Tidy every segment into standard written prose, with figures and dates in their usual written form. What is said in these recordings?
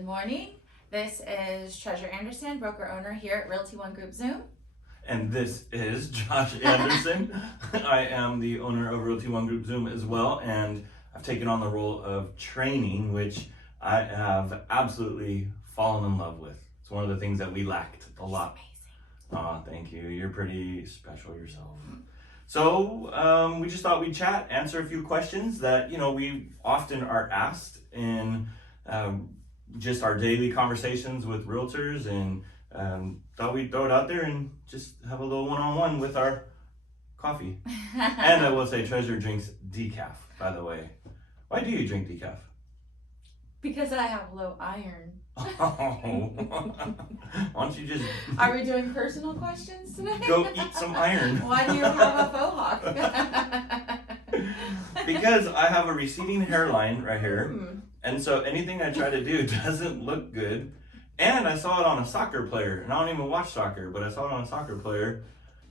Good morning. This is Treasure Anderson, broker owner here at Realty One Group Zoom. And this is Josh Anderson. I am the owner of Realty One Group Zoom as well, and I've taken on the role of training, which I have absolutely fallen in love with. It's one of the things that we lacked a lot. Oh, thank you. You're pretty special yourself. So we just thought we'd chat, answer a few questions that we often are asked in just our daily conversations with realtors, and thought we'd throw it out there and just have a little one-on-one with our coffee. And I will say, Treasure drinks decaf, by the way. Why do you drink decaf? Because I have low iron. Oh. Why don't you just... Are we doing personal questions today? Go eat some iron. Why do you have a Mohawk? Because I have a receding hairline right here. And so anything I try to do doesn't look good. And I saw it on a soccer player. And I don't even watch soccer, but I saw it on a soccer player.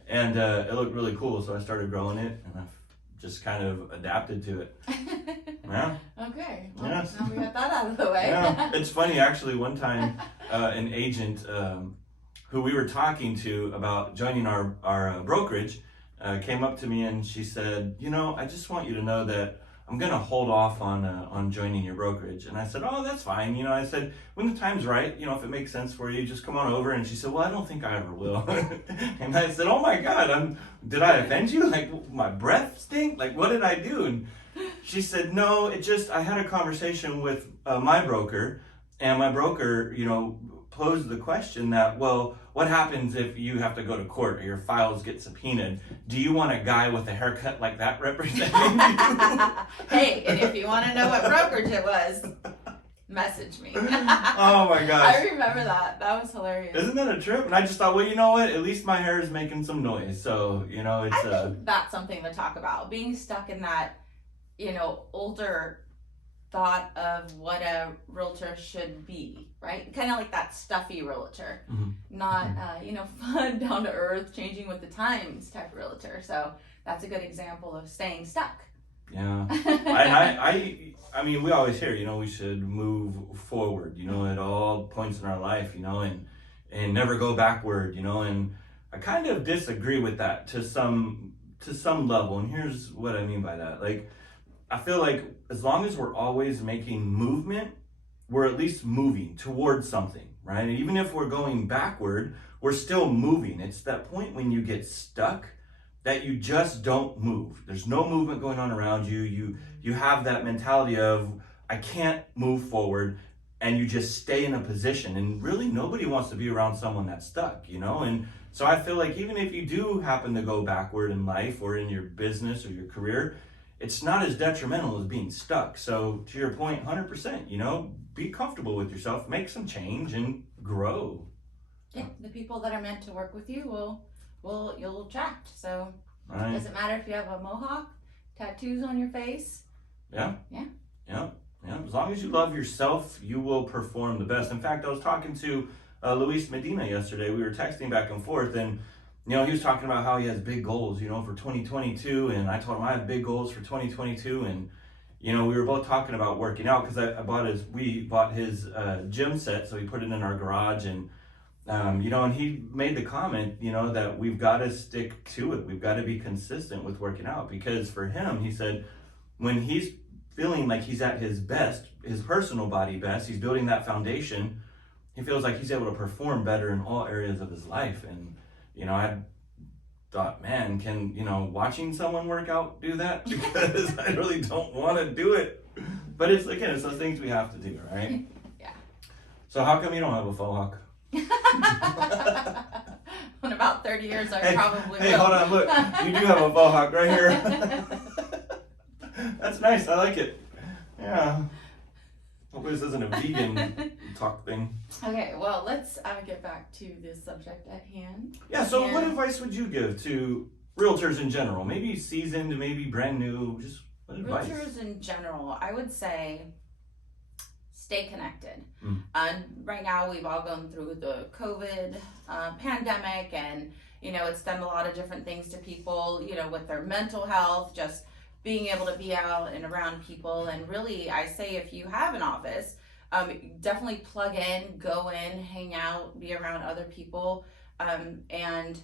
And it looked really cool. So I started growing it. And I've just kind of adapted to it. Yeah. Okay. Well, Yes. now we got that out of the way. Yeah. It's funny, actually, one time an agent who we were talking to about joining our brokerage came up to me and she said, I just want you to know that I'm going to hold off on joining your brokerage. And I said, oh, that's fine. I said, when the time's right, if it makes sense for you, just come on over. And she said, well, I don't think I ever will. And I said, oh my God, did I offend you? Like, my breath stink? Like, what did I do? And she said, no, I had a conversation with my broker, and my broker, posed the question that, well, what happens if you have to go to court or your files get subpoenaed? Do you want a guy with a haircut like that representing you? Hey, and if you want to know what brokerage it was, message me. Oh my gosh. I remember that. That was hilarious. Isn't that a trip? And I just thought, well, you know what? At least my hair is making some noise. So, it's... I think that's something to talk about. Being stuck in that, older thought of what a realtor should be, right? Kind of like that stuffy realtor, not, fun, down to earth, changing with the times type realtor. So that's a good example of staying stuck. Yeah. I mean, we always hear, we should move forward, at all points in our life, and never go backward, and I kind of disagree with that to some level. And here's what I mean by that. Like, I feel like as long as we're always making movement, we're at least moving towards something, right? And even if we're going backward, we're still moving. It's that point when you get stuck that you just don't move. There's no movement going on around you. You have that mentality of, I can't move forward, and you just stay in a position. And really nobody wants to be around someone that's stuck, And so I feel like even if you do happen to go backward in life or in your business or your career, it's not as detrimental as being stuck. So to your point, 100%, be comfortable with yourself, make some change and grow. Yeah, the people that are meant to work with you you'll attract. So Right. It doesn't matter if you have a mohawk, tattoos on your face. Yeah. Yeah. Yeah. Yeah. As long as you love yourself, you will perform the best. In fact, I was talking to Luis Medina yesterday. We were texting back and forth, and he was talking about how he has big goals, for 2022. And I told him I have big goals for 2022. And, we were both talking about working out because we bought his gym set. So we put it in our garage, and, and he made the comment, that we've got to stick to it. We've got to be consistent with working out, because for him, he said, when he's feeling like he's at his best, his personal body best, he's building that foundation, he feels like he's able to perform better in all areas of his life. And, I thought, man, can, watching someone work out do that? Because I really don't want to do it. But it's those things we have to do, right? Yeah. So how come you don't have a faux hawk? In about 30 years, I probably will. Hey, hold on, look. You do have a faux hawk right here. That's nice. I like it. Yeah. Hopefully this isn't a vegan talk thing. Okay, well, let's get back to the subject at hand. Yeah, so what advice would you give to realtors in general? Maybe seasoned, maybe brand new, just what advice? Realtors in general, I would say stay connected. Right now, we've all gone through the COVID pandemic, and, it's done a lot of different things to people, with their mental health, just being able to be out and around people. And really, I say, if you have an office, Definitely plug in, go in, hang out, be around other people, and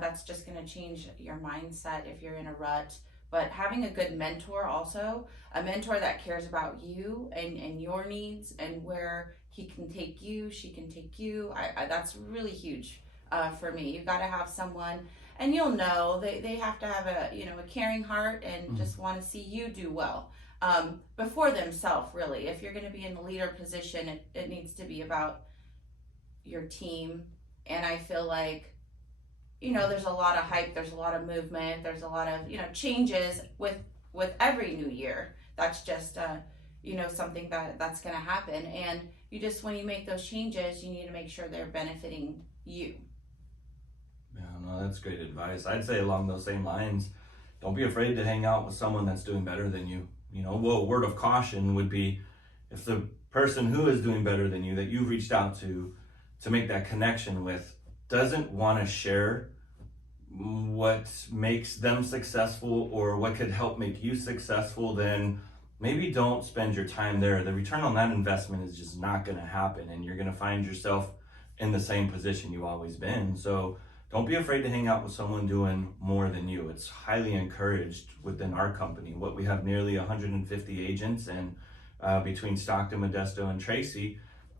that's just going to change your mindset if you're in a rut. But having a good mentor also, a mentor that cares about you and your needs and where he can take you, she can take you, that's really huge for me. You got to have someone, and they have to have a caring heart and just want to see you do well, before themselves, really. If you're going to be in the leader position, it needs to be about your team. And I feel like, there's a lot of hype, there's a lot of movement, there's a lot of, changes with every new year. That's just, something that's going to happen. And when you make those changes, you need to make sure they're benefiting you. Yeah, no, that's great advice. I'd say along those same lines, don't be afraid to hang out with someone that's doing better than you. Well, a word of caution would be, if the person who is doing better than you that you've reached out to make that connection with doesn't want to share what makes them successful or what could help make you successful, then maybe don't spend your time there. The return on that investment is just not going to happen, and you're going to find yourself in the same position you've always been. So don't be afraid to hang out with someone doing more than you. It's highly encouraged within our company. What we have nearly 150 agents, and between Stockton, Modesto, and Tracy.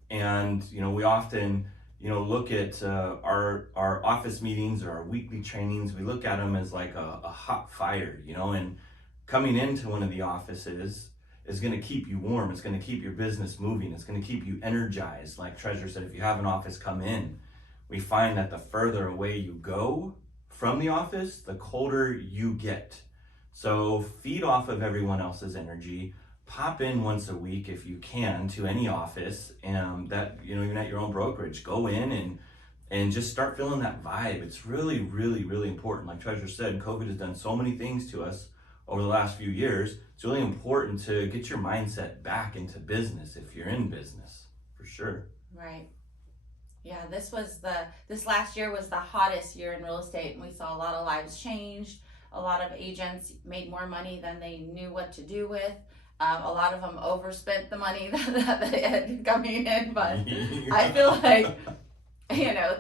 And we often look at our office meetings or our weekly trainings. We look at them as like a hot fire, and coming into one of the offices is going to keep you warm. It's going to keep your business moving. It's going to keep you energized. Like Treasure said, if you have an office come in, we find that the further away you go from the office, the colder you get. So feed off of everyone else's energy. Pop in once a week if you can to any office, and that even at your own brokerage, go in and just start feeling that vibe. It's really, really, really important. Like Treasure said, COVID has done so many things to us over the last few years. It's really important to get your mindset back into business if you're in business, for sure. Right. Yeah, this last year was the hottest year in real estate, and we saw a lot of lives changed. A lot of agents made more money than they knew what to do with. A lot of them overspent the money that they had coming in, but I feel like,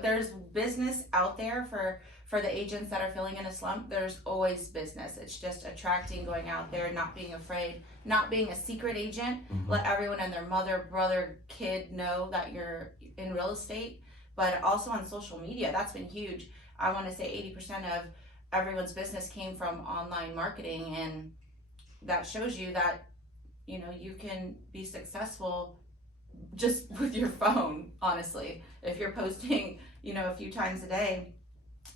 there's business out there for the agents that are feeling in a slump. There's always business. It's just attracting, going out there, not being afraid, not being a secret agent. Let everyone and their mother, brother, kid know that you're in real estate, but also on social media. That's been huge. I want to say 80% of everyone's business came from online marketing, and that shows you that you can be successful just with your phone. Honestly, if you're posting a few times a day,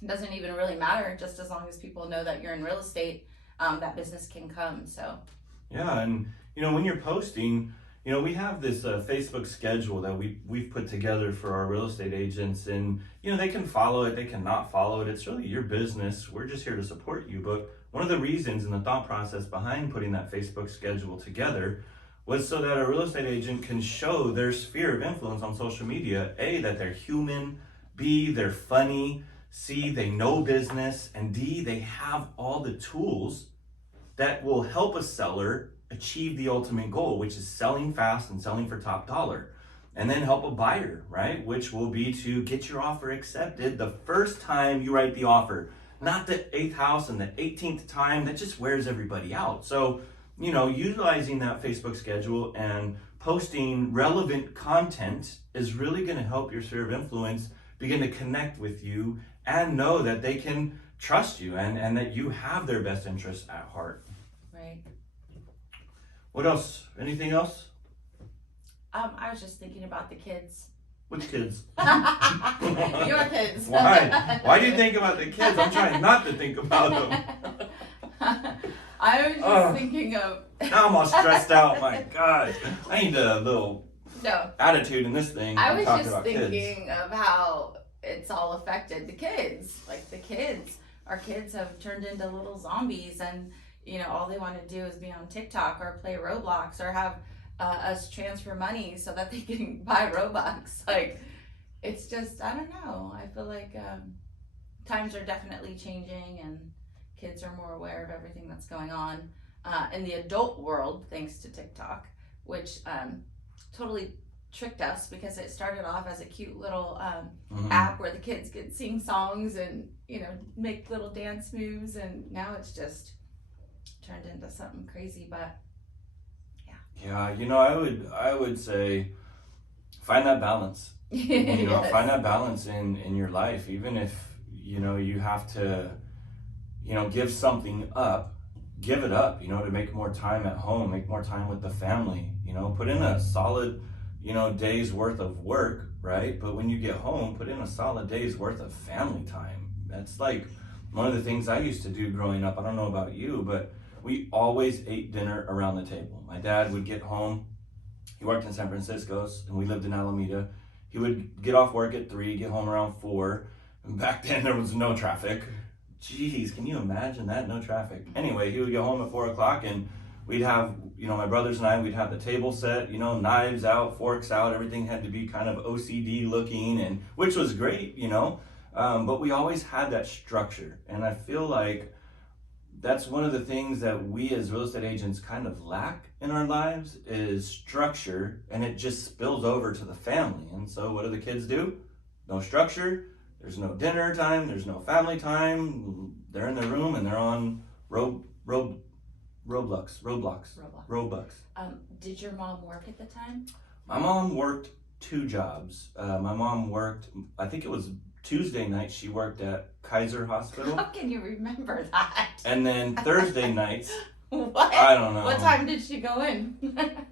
it doesn't even really matter, just as long as people know that you're in real estate, that business can come. So yeah. And when you're posting, we have this Facebook schedule that we've put together for our real estate agents, and they can follow it, they cannot follow it. It's really your business. We're just here to support you. But one of the reasons and the thought process behind putting that Facebook schedule together was so that a real estate agent can show their sphere of influence on social media. A, that they're human. B, they're funny. C, they know business. And D, they have all the tools that will help a seller achieve the ultimate goal, which is selling fast and selling for top dollar. And then help a buyer, right? Which will be to get your offer accepted the first time you write the offer. Not the 8th house and the 18th time. That just wears everybody out. So, utilizing that Facebook schedule and posting relevant content is really going to help your sphere of influence begin to connect with you and know that they can trust you and that you have their best interests at heart. Right. What else? Anything else? I was just thinking about the kids. Which kids? Your kids. Why? Why do you think about the kids? I'm trying not to think about them. I was just thinking of... Now I'm all stressed out. My God. I need a little attitude in this thing. I was just thinking of how it's all affected the kids. Like our kids have turned into little zombies, and all they want to do is be on TikTok or play Roblox or have us transfer money so that they can buy Robux. Like, it's just, I don't know. I feel like times are definitely changing, and kids are more aware of everything that's going on in the adult world, thanks to TikTok, which totally tricked us because it started off as a cute little Mhm. app where the kids could sing songs and, you know, make little dance moves, and now it's just turned into something crazy. But Yeah, you know, I would say find that balance. You know, yes. find that balance in your life, even if, you know, you have to, you know, give something up, give it up, you know, to make more time at home, make more time with the family, you know, put in a solid, you know, day's worth of work, right? But when you get home, put in a solid day's worth of family time. That's like one of the things I used to do growing up. I don't know about you, but we always ate dinner around the table. My dad would get home. He worked in San Francisco, and we lived in Alameda. He would get off work at 3, get home around 4. And back then there was no traffic. Jeez, can you imagine that? No traffic. Anyway, he would go home at 4 o'clock, and we'd have, you know, my brothers and I, we'd have the table set, you know, knives out, forks out. Everything had to be kind of OCD looking, and which was great, you know. But we always had that structure, and I feel like that's one of the things that we as real estate agents kind of lack in our lives is structure, and it just spills over to the family. And so what do the kids do? No structure. There's no dinner time. There's no family time. They're in their room and they're on Roblox. Did your mom work at the time? My mom worked 2 jobs. My mom worked, I think it was Tuesday night, she worked at Kaiser Hospital. How can you remember that? And then Thursday nights, What? I don't know. What time did she go in?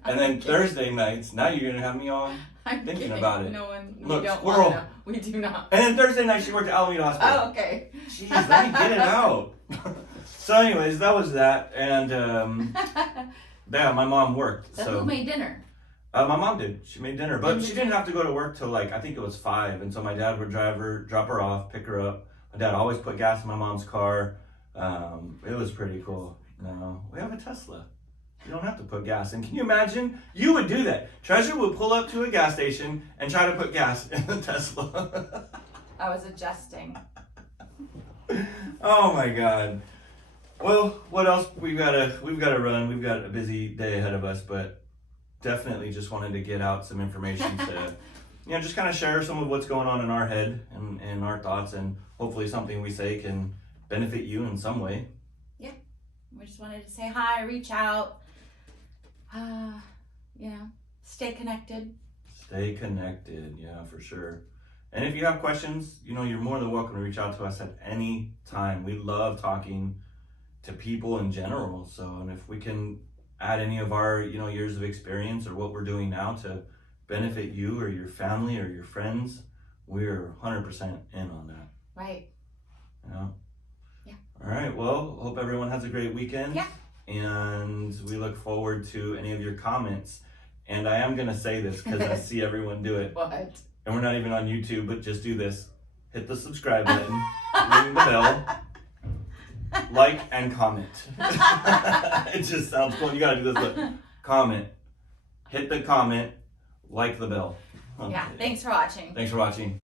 And then Thursday nights, now you're going to have me on I'm thinking kidding. about it. No one. Look, we don't squirrel. want to know. We do not. And then Thursday night, she worked at Alameda Hospital. Oh, okay. Jeez, let me get it out. So anyways, that was that. And yeah, my mom worked. So So who made dinner? my mom did. She made dinner. But she didn't have to go to work till like, I think it was 5. And so my dad would drive her, drop her off, pick her up. My dad always put gas in my mom's car. It was pretty cool. No, we have a Tesla. You don't have to put gas in. Can you imagine? You would do that. Treasure would pull up to a gas station and try to put gas in the Tesla. I was adjusting. Oh my God. Well, what else? We've got to run. We've got a busy day ahead of us, but definitely just wanted to get out some information to, you know, just kind of share some of what's going on in our head and our thoughts, and hopefully something we say can benefit you in some way. Yeah. We just wanted to say hi, reach out. You know, stay connected. Stay connected, yeah, for sure. And if you have questions, you know, you're more than welcome to reach out to us at any time. We love talking to people in general. So, and if we can add any of our, you know, years of experience or what we're doing now to benefit you or your family or your friends, we're 100% in on that. Right. You know? Yeah. All right. Well, hope everyone has a great weekend. Yeah. And we look forward to any of your comments. And I am going to say this because I see everyone do it. What? And we're not even on YouTube, but just do this. Hit the subscribe button, ring the bell, like, and comment. It just sounds cool. You got to do this. Look. Comment. Hit the comment, like the bell. Okay. Yeah. Thanks for watching. Thanks for watching.